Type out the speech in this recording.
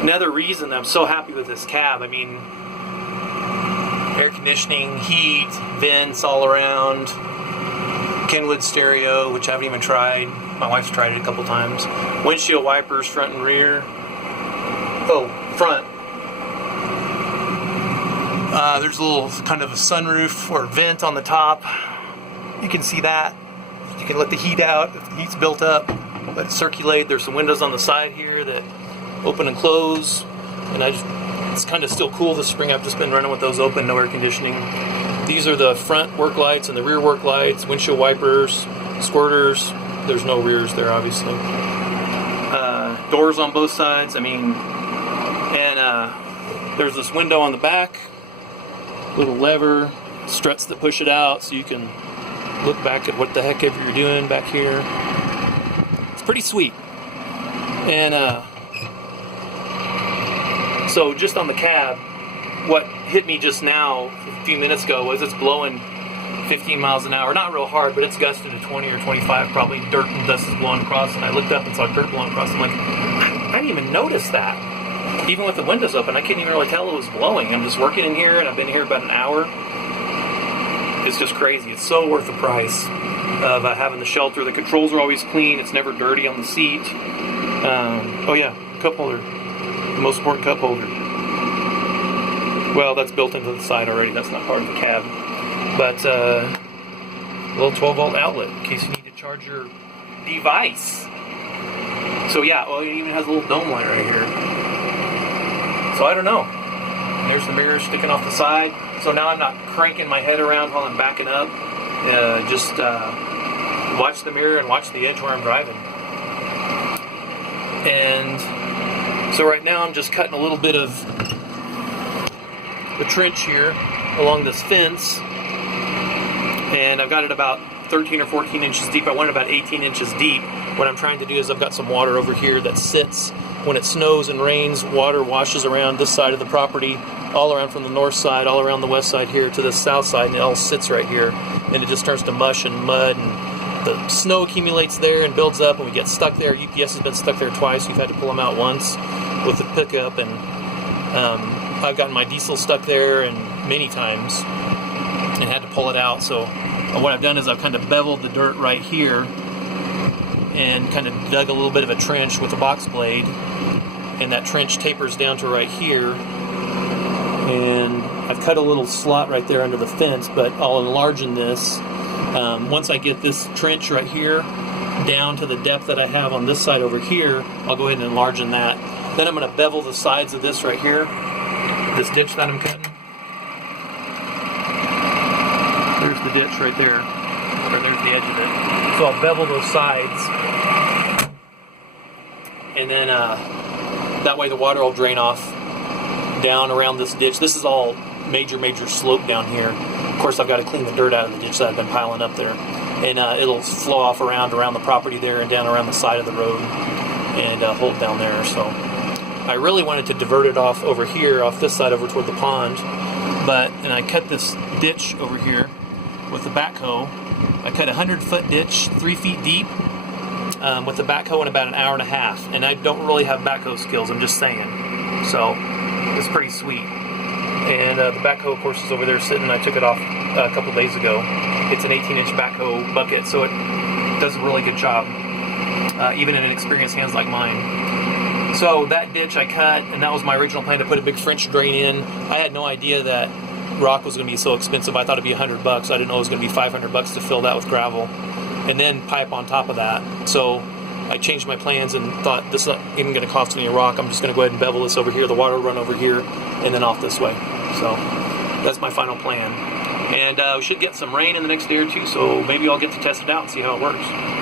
Another reason I'm so happy with this cab, I mean, air conditioning, heat, vents all around, Kenwood stereo, which I haven't even tried. My wife's tried it a couple times. Windshield wipers, front and rear. Oh, front. There's a little kind of a sunroof or vent on the top. You can see that. You can let the heat out if the heat's built up. Let it circulate. There's some windows on the side here that open and close. And it's kind of still cool this spring. I've just been running with those open, no air conditioning. These are the front work lights and the rear work lights, windshield wipers, squirters. There's no rears there, obviously. Doors on both sides. I mean, and there's this window on the back, little lever, struts that push it out so you can look back at what the heck ever you're doing back here. It's pretty sweet. And so just on the cab, what hit me just now, a few minutes ago, was it's blowing 15 miles an hour. Not real hard, but it's gusted to 20 or 25 probably. Dirt and dust is blowing across, and I looked up and saw dirt blowing across. I'm like, I didn't even notice that. Even with the windows open, I couldn't even really tell it was blowing. I'm just working in here, and I've been here about an hour. It's just crazy. It's so worth the price of having the shelter. The controls are always clean. It's never dirty on the seat. Oh yeah, cup holder. The most important cup holder. Well, that's built into the side already. That's not part of the cab. But a little 12-volt outlet in case you need to charge your device. So yeah, well, it even has a little dome light right here. So I don't know. There's the mirror sticking off the side. So now I'm not cranking my head around while I'm backing up. Just watch the mirror and watch the edge where I'm driving. And so right now I'm just cutting a little bit of the trench here along this fence. And I've got it about 13 or 14 inches deep. I want it about 18 inches deep. What I'm trying to do is I've got some water over here that sits. When it snows and rains, water washes around this side of the property, all around from the north side, all around the west side here to the south side, and it all sits right here. And it just turns to mush and mud, and the snow accumulates there and builds up, and we get stuck there. UPS has been stuck there twice. We've had to pull them out once with the pickup, and I've gotten my diesel stuck there and many times and had to pull it out. So what I've done is I've kind of beveled the dirt right here and kind of dug a little bit of a trench with a box blade, and that trench tapers down to right here, and I've cut a little slot right there under the fence, but I'll enlarge this. Once I get this trench right here down to the depth that I have on this side over here, I'll go ahead and enlarge that. Then I'm going to bevel the sides of this right here, this ditch that I'm cutting. There's the ditch right there, or there's the edge of it. So I'll bevel those sides, and then that way the water will drain off down around this ditch. This is all major slope down here. Of course, I've got to clean the dirt out of the ditch that I've been piling up there, and it'll flow off around the property there and down around the side of the road and hold down there. So I really wanted to divert it off over here, off this side over toward the pond, and I cut this ditch over here with the backhoe. I cut a 100-foot ditch, 3 feet deep, with the backhoe in about an hour and a half. And I don't really have backhoe skills, I'm just saying. So it's pretty sweet. And the backhoe, of course, is over there sitting. I took it off a couple days ago. It's an 18-inch backhoe bucket, so it does a really good job, even in inexperienced hands like mine. So that ditch I cut, and that was my original plan, to put a big French drain in. I had no idea that rock was going to be so expensive. I thought it'd be $100. I didn't know it was going to be $500 to fill that with gravel, and then pipe on top of that. So I changed my plans and thought, this is not even going to cost any rock. I'm just going to go ahead and bevel this over here. The water will run over here and then off this way. So that's my final plan. And we should get some rain in the next day or two, so maybe I'll get to test it out and see how it works.